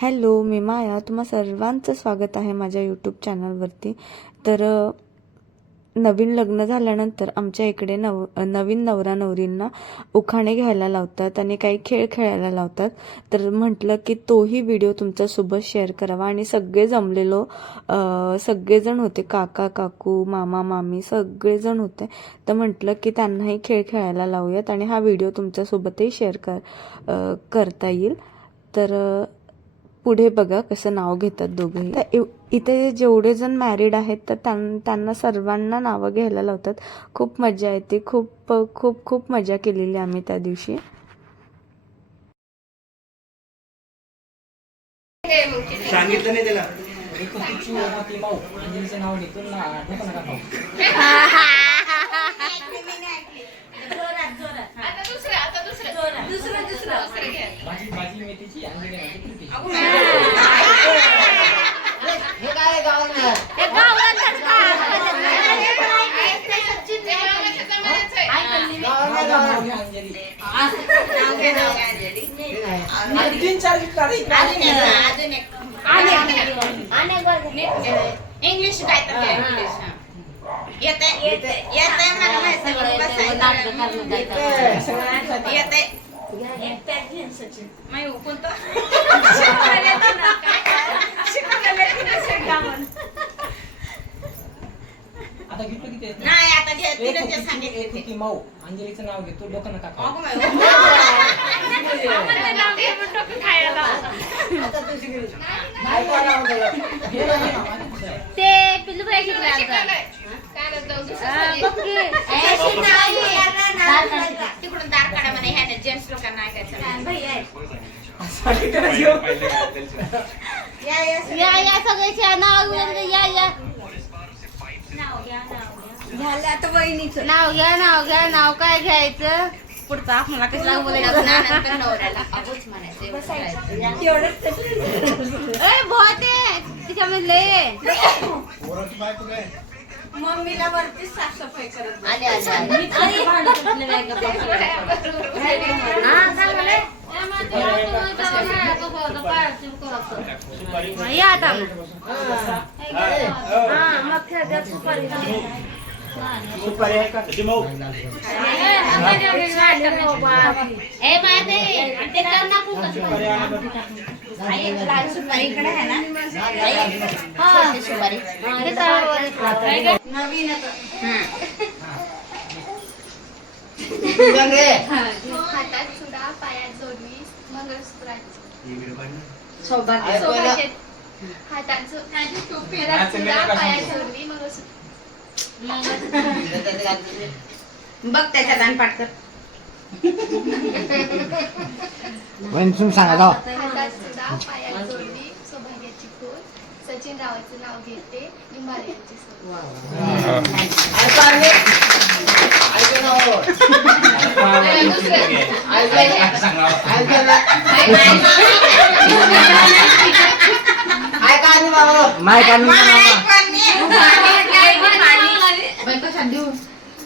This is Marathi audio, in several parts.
हॅलो मी माया. तुम्हा सर्वांचं स्वागत आहे माझ्या यूट्यूब चॅनलवरती तर नवीन लग्न झाल्यानंतर आमच्या इकडे नव नवीन नवरा नवरींना उखाणे घ्यायला लावतात आणि काही खेळ खेळायला लावतात. तर म्हटलं की तोही व्हिडिओ तुमच्यासोबत शेअर करावा. आणि सगळे जमलेलो सगळेजण होते. काका काकू मामा मामी सगळेजण होते. तर म्हटलं की त्यांनाही खेळ खेळायला लावूयात आणि हा व्हिडिओ तुमच्यासोबतही शेअर कर करता येईल. तर पुढे बघा कसं नाव घेतात दोघेही. तर इथे जेवढे जण मॅरिड आहेत तर त्यां- त्यांना सर्वांना नावं घ्यायला लावतात. खूप मजा येते खूप खूप खूप मजा केलेली आम्ही त्या दिवशी. सांगितलं नाही त्याला. नाव घेतो ना डोकं नका खाऊ. भाजी भाजी मेथीची अंजली माझी प्रीती. नाव घ्या अंजली. आणि तीन चार गीत काढा इकडे. इंग्लिश काय तर काय इंग्लिश येते येते येते मला माहिती येते नाही कोणतं शिकवलेलं येतं ना, काय? शिकवलेलं येतं आता किती? नाही आता सांगितले माऊ. अंजलीचं नाव घेतो डोकं नका हो. हे. ते पिल्लू शिकले तिकडून दार काढा म्हणे ह्याने जेंट्स लोकांना ऐकायचं घेऊ. या. या या या सगळ्याच्या नाव या या झालं आता वहिनीचं नाव घ्या नाव घ्या नाव काय घ्यायचं? पुढचं आपल्याला कसला बोलायचं? लग्नानंतर नवऱ्याला अगोच म्हणायचं एवढं करायचं. ए भोते तिच्यामधले मम्मीला वरती साफसफाई करत आले आले या आता हा मग खेळतात सुपारी. इकडे आहे ना सुपारी हे नवीन हातात सुद्धा पायात जोडवी मंगळसूत्राची. सौभाग्यात हातात पायात जोडवी मंगळसूत्र बघ त्याच्यात आणि पाठ कर. हातात सुद्धा पायात जोडवी सौभाग्याची खोल. सचिन रावाचं नाव घेते यांची सोड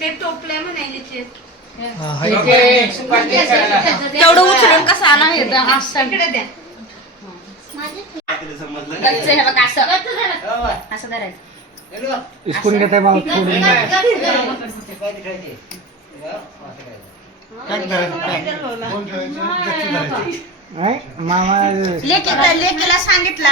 ते टोपले म्हणायचे तेवढं उचलून कसं आणा येतं असं इकडे द्या. गच्च हे बघ असं. असं करायचं? इस्कून मामा लेकीला लेकीला सांगितला.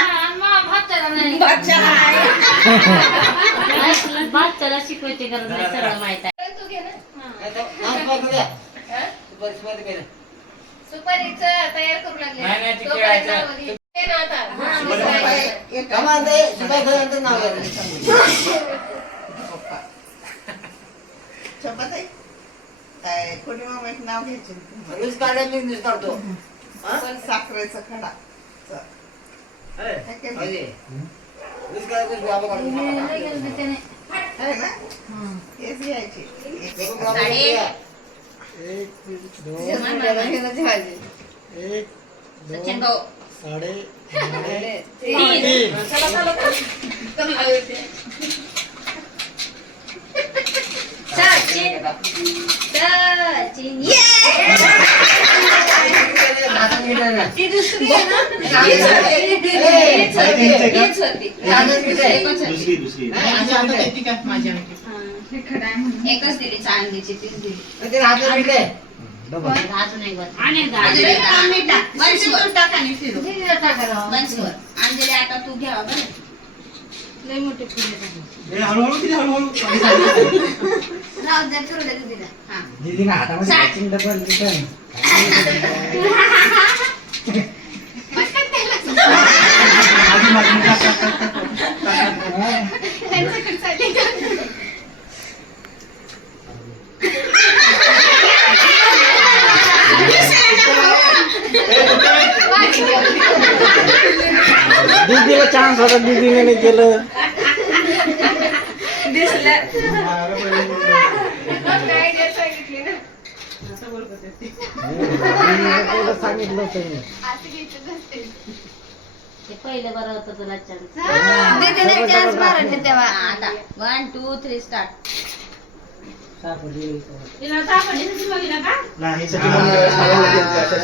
बादशाला शिकवायची गरज नाही सगळं माहीत आहे. तू घे ना. सुपारीच तयार करू लागले. नाही, नाही, ते तोपर्यंत खेळायचं. नाव घे. ते ना आता. शपथ आहे काय कोणी मामा एक नाव घ्यायचे? च. है? है ना? हेच घ्यायचे सचिन भाऊ. सचिन सचिन ती दुसरी एकच दुसरी. एकच दिली चांदीची तीच दिली तू ते बरं. अंजली, घ्यावा बरं ए, हळूहळू किती हळूहळू राहू द्या फिरू द्या दीदीला. हा. दीदीनं हातामध्ये matching डबल रिटर्न. आधी मागून टाक, टाक, टाक, टाक, टाक. त्यांच्याकडे चालले दीदीला चान्स होता दीदीने नाही केलं. आयडिया सांगितली ना दीदीने सांगितलं होतं मी असं घ्यायचं नसते दीदीने chance मारले तेव्हा. आता. वन टू थ्री स्टार्ट सापडली.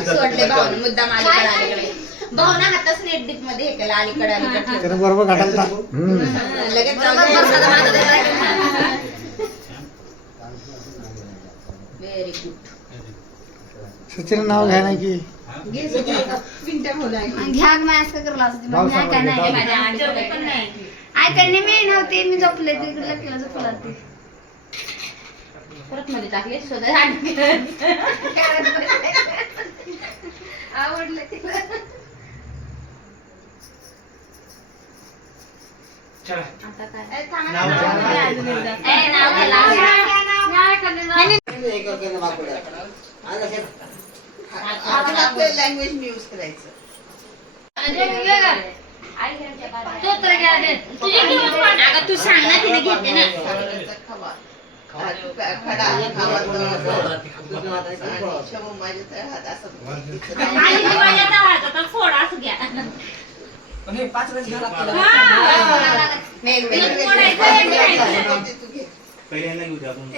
सोडले. भाऊन अलीकडे. भाऊना हातच मध्ये हे केलं अलीकडे बरोबर. हा, लगेच सचिन नाव घ्या नाही की. घ्या करला असं भाऊ नाही काय नाही. सांगा, माझ्या आजी पण नाही. आय त्यांनी मी नव्हते. मी झोपले तिकडे केलं झोपला ते परत मध्ये टाकले स्वतः आवडलं तिला. आता काय? लँग्वेज मी यूज करायचं. तू सांग ना तिने घेते ना. माझ्या आता घ्या. हे घेऊ द्या आपण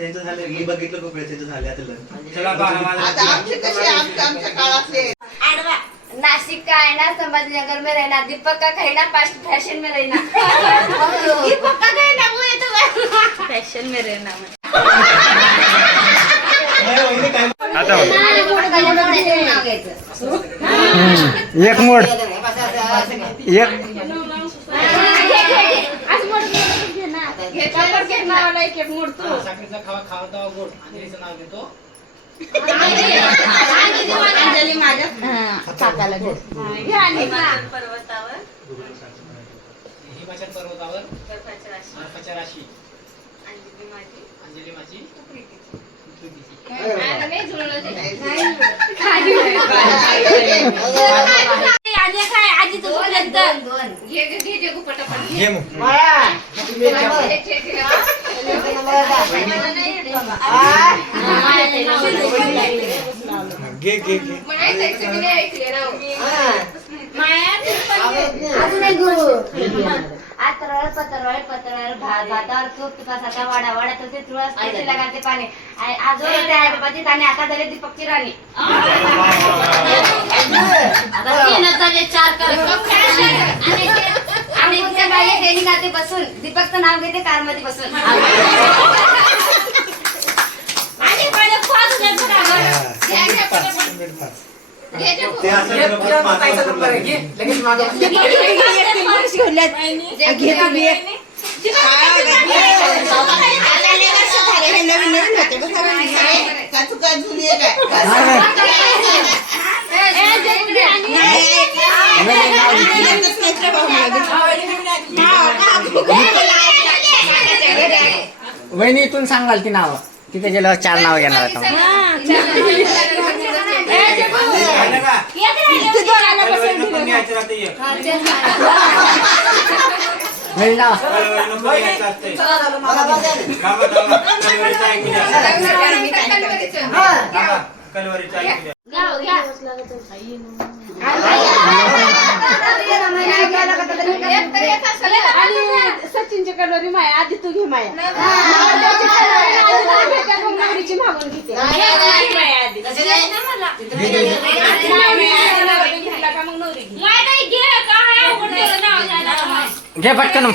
यांचं झालं मी बघितलं खूप वेळेस यांचं झालं आता लग्न. चला आता आमचे कसे आमच्या आमच्या काळातले नासिक का है ना संभाजीनगर में रहना दीपक का कहना फास्ट फैशन में रहना दीपक का कहना वो है तो फैशन में रहना घ्यायचं एक मोड. एक. खावा खावा नाव घेतो. अंजली माझ्या. हा, काकाला घे. हिमाचल पर्वतावर. बर्फाच्या राशी. अंजली माझी. प्रीतीची. आजी काय आजी तो घे घे घे घे पटापट घे मग. घे घे घे. म्हणायचं ऐकलं की नाही ऐकले ना अजून एक गुरु आतरळ पतरळ पतरळ भात भातावर खूप तुपासाचा वाडा वाड्यात होते तुळस त्याचे लगाते पाणी आजोळ त्या आडोबाची ताने आता झाले दीपकची राणी आता तीन चार कर आणि आणि आते बसून दीपकचं नाव घेते कारमध्ये बसून आणि. घ्या घ्या पटापट घे. हे नवीन नवीन होते बघा बहिणी. का चुका जुनी आहे? काय? वहिनी इथून सांगाल ती नाव. तिथे गेल्यावर चार नाव घेणार आता वहिनी नाव. सचिनची कलोरी माया आधी तू घे माया नवरीची मागून घेते घे पटकन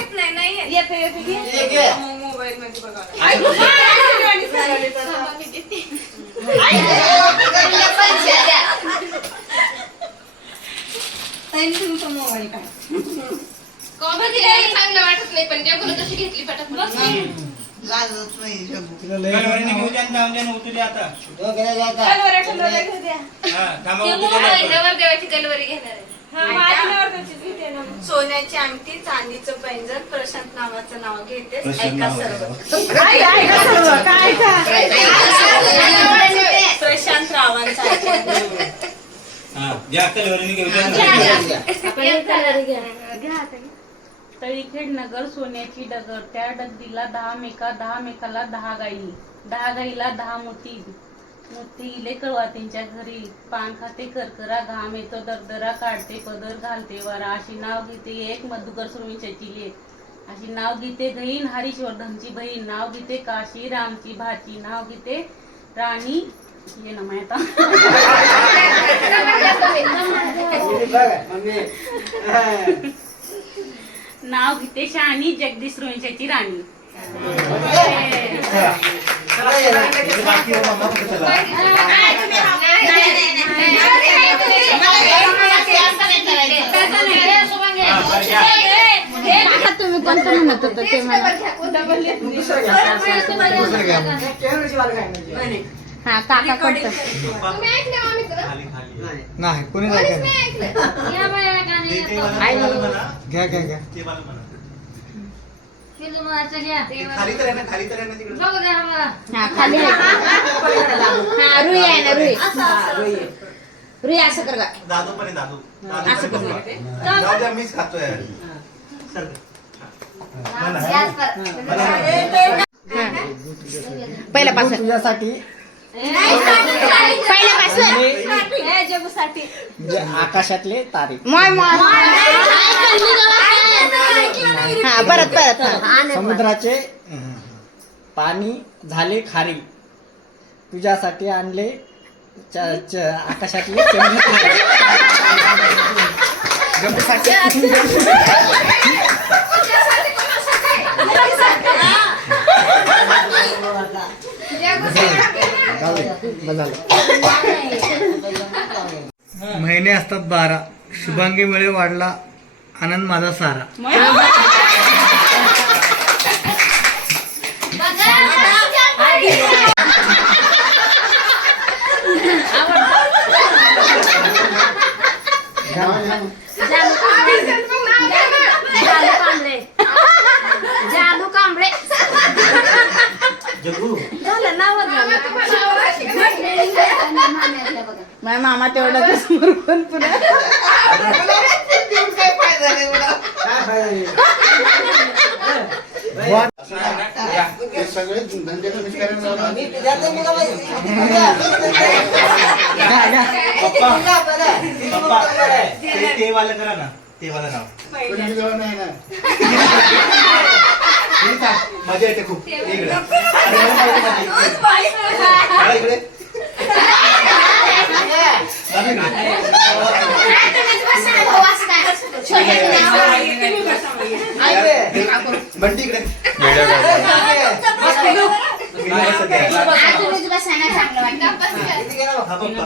चांगलं वाटत नाही पण जेवण घेतली पटत लाजत नाही. शंभू कलवरीने घेऊ द्या आणि जाऊन द्या ना, उतरू द्या आता. हा, थांबा, उतरू द्या लवकर. नवरदेवाची गलवरी घेणार आहे. सोन्याची अंगठी चांदीचं पैंजण प्रशांत नावाचं नाव घेते. ऐका सर्व. प्रशांत रावांचा हा, कलवरीने घेऊ तळीखेड नगर सोन्याची डगर. त्या डगरीला दहा मेका दहा मेकाला दहा गाई दहा गाईला दहा मोती. मोती इले कळवातींच्या घरी. पान खाते करकरा घाम येतो दरदरा काढते पदर घालते वारा. अशी नाव घेते एक मधुकर सुरविंच्याची लेख अशी नाव घेते गहीन हरिशवर्धनची बहीण. नाव घेते काशी रामची भाची. नाव घेते राणी ये ना माहीत नाव घेते शहाणी जगदीश रोहिंच्याची राणी. बाकी हो, मम्मा फक्त चला. हा, बरं, घ्या. हा काका करतो नाही. कोणी. घ्या घ्या घ्या. खाली. हा. हा रुई आहे ना रुई. रुई असं कर का दादू पण आहे दादू. दादू असं करू. मीच खातोय. पर. पहिल्यापासून तुझ्यासाठी आकाशातले तारे. माय माय. हा परत परत. समुद्राचे पाणी झाले खारी. तुझ्यासाठी आणले च- च- आकाशातले चंद्र झालं. महिने असतात बारा. शुभांगीमुळे वाढला आनंद माझा सारा. माझ्या मामा तेवढा पुन्हा नाही पप्पा पप्पा ते वाला करा ना. ते वाला नाव मजा येते खूप. इकडे. मला इकडे. बंटी इकडे. नाही सध्या. हा पप्पा.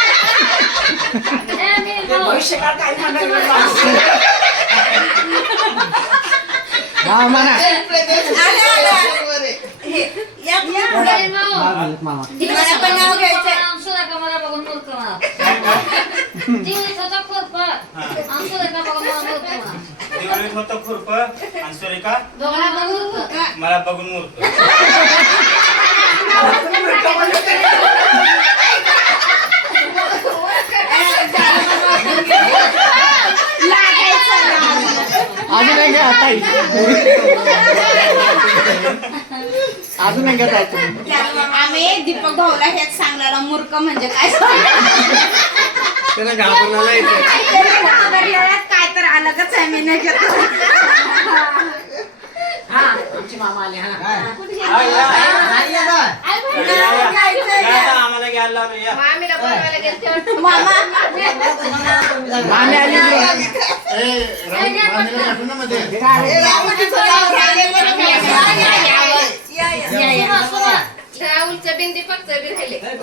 हा म्हणा. मामा मला पण नाव घ्यायचंय मला बघून होता खुरप आणि सुरेखा मला मूर्ख अजून तुम्ही. आम्ही दीपक भाऊला हेच सांगणारा मूर्ख म्हणजे काय? त्याला घाबरलेला येते काय तर अलगच आहे मी घेत आमचे मामा आले हा आम्हाला घ्यायला लावलं या मामी आली. राहुलचं बिन दीपकचं बी राहिले काय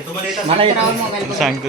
तुम्हाला येत सांगतो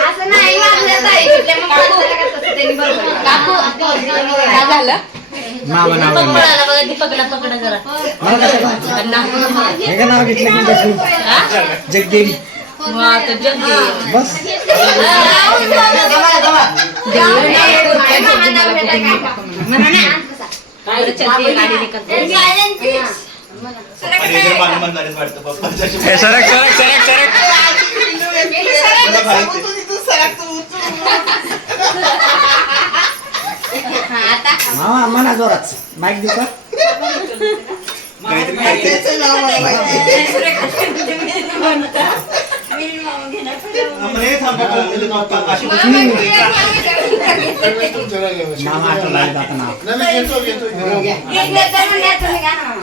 असं नाही वाजलं ताई कुठल्या मग माणसाला का तसं त्यांनी बरोबर काकू काय झालं मामा नाव दीपक घेतलं. म्हणाला बघा दीपकला पकडा जरा मला कसं काय? हे का नाव घेतलं की कसं? जगदेवी बस आणि इकडे बांधून बांधणारेच वाटतं पप्पाच्या हे सरक सरक सरक सरक सरक. तू मामा म्हणा जोरात. माईक देऊ का? काहीतरी काहीतरी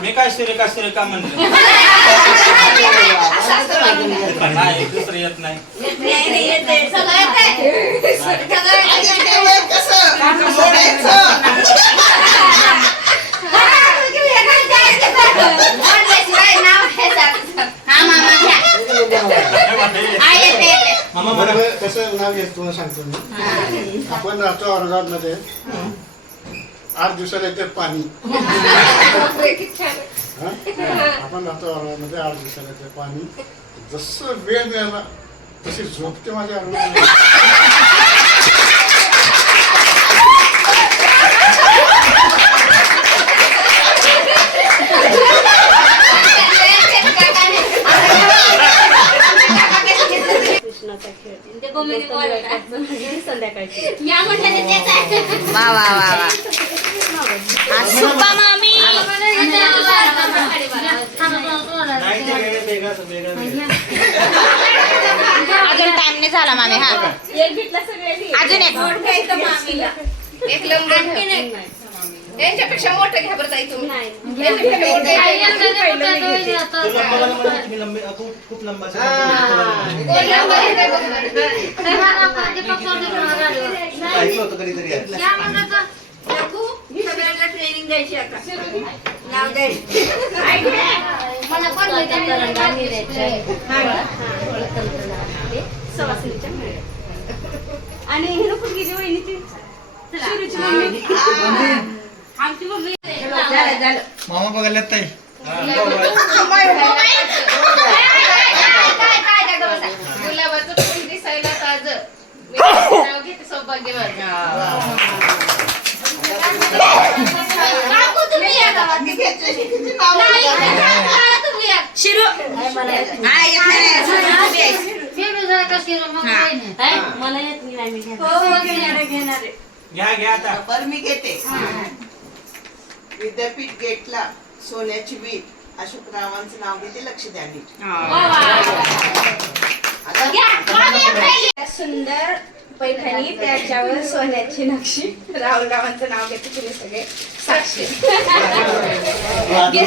मी काय सूर्य काय सूर्य का म्हणलं? नाही. दुसरं येत नाही. कसं सोडायचं हा मामा घ्या हा, येते, येते. मामा बरं बरोबर कसं नाव घेत तुम्हाला सांगतो मी. आपण राहतो औरंगाबादमध्ये आठ दिवसाला येते पाणी? आपण राहतो औरंगाबादमध्ये आठ दिवसाला येते पाणी. जसं वेळ मिळाला तशी झोपते माझ्या अंगावर या म्हटलं ते तेच आहे. वा वा वा वा सुप्पा मामी नाही ते वेगळं वेगळं वेगळं वेगळं. अजून टाइम नाही झाला मामी हा अजून एक. एक लंब त्यांच्यापेक्षा मोठं घ्या बरं ताई तुम्ही. त्यांच्यापेक्षा मोठं घ्या. तो लंबा वाला म्हणा, तुम्ही लंबे खूप खूप लंबा असेल. कोण लंब घेतंय बघा. ऐकलं होतं कधीतरी यार. सगळ्यांना ट्रेनिंग द्यायची आता. नाव द्यायची. मला पण. आणि हे नको गेली वहिनी ती शिरूची मम्मी. आमची मम्मी. झालं झालं. मामा बघायला ताई गुलाबाचं फुल दिसायला ताजं. नाव घेते सौभाग्यवान. शिरू. हा, नाही. तुम्ही या. मला येत नाही मी हो, हो, घेणार आहे, घेणार. आहे. घ्या घ्या आता. बरं मी घेते. विद्यापीठ गेटला सोन्याची वीट. अशोक रावांचं नाव घेते लक्ष द्या नीट वा, वा. पैठणी त्याच्यावर सोन्याची नक्षी. राहुल रावांचं नाव घेते तुम्ही सगळे. साक्षी. हा,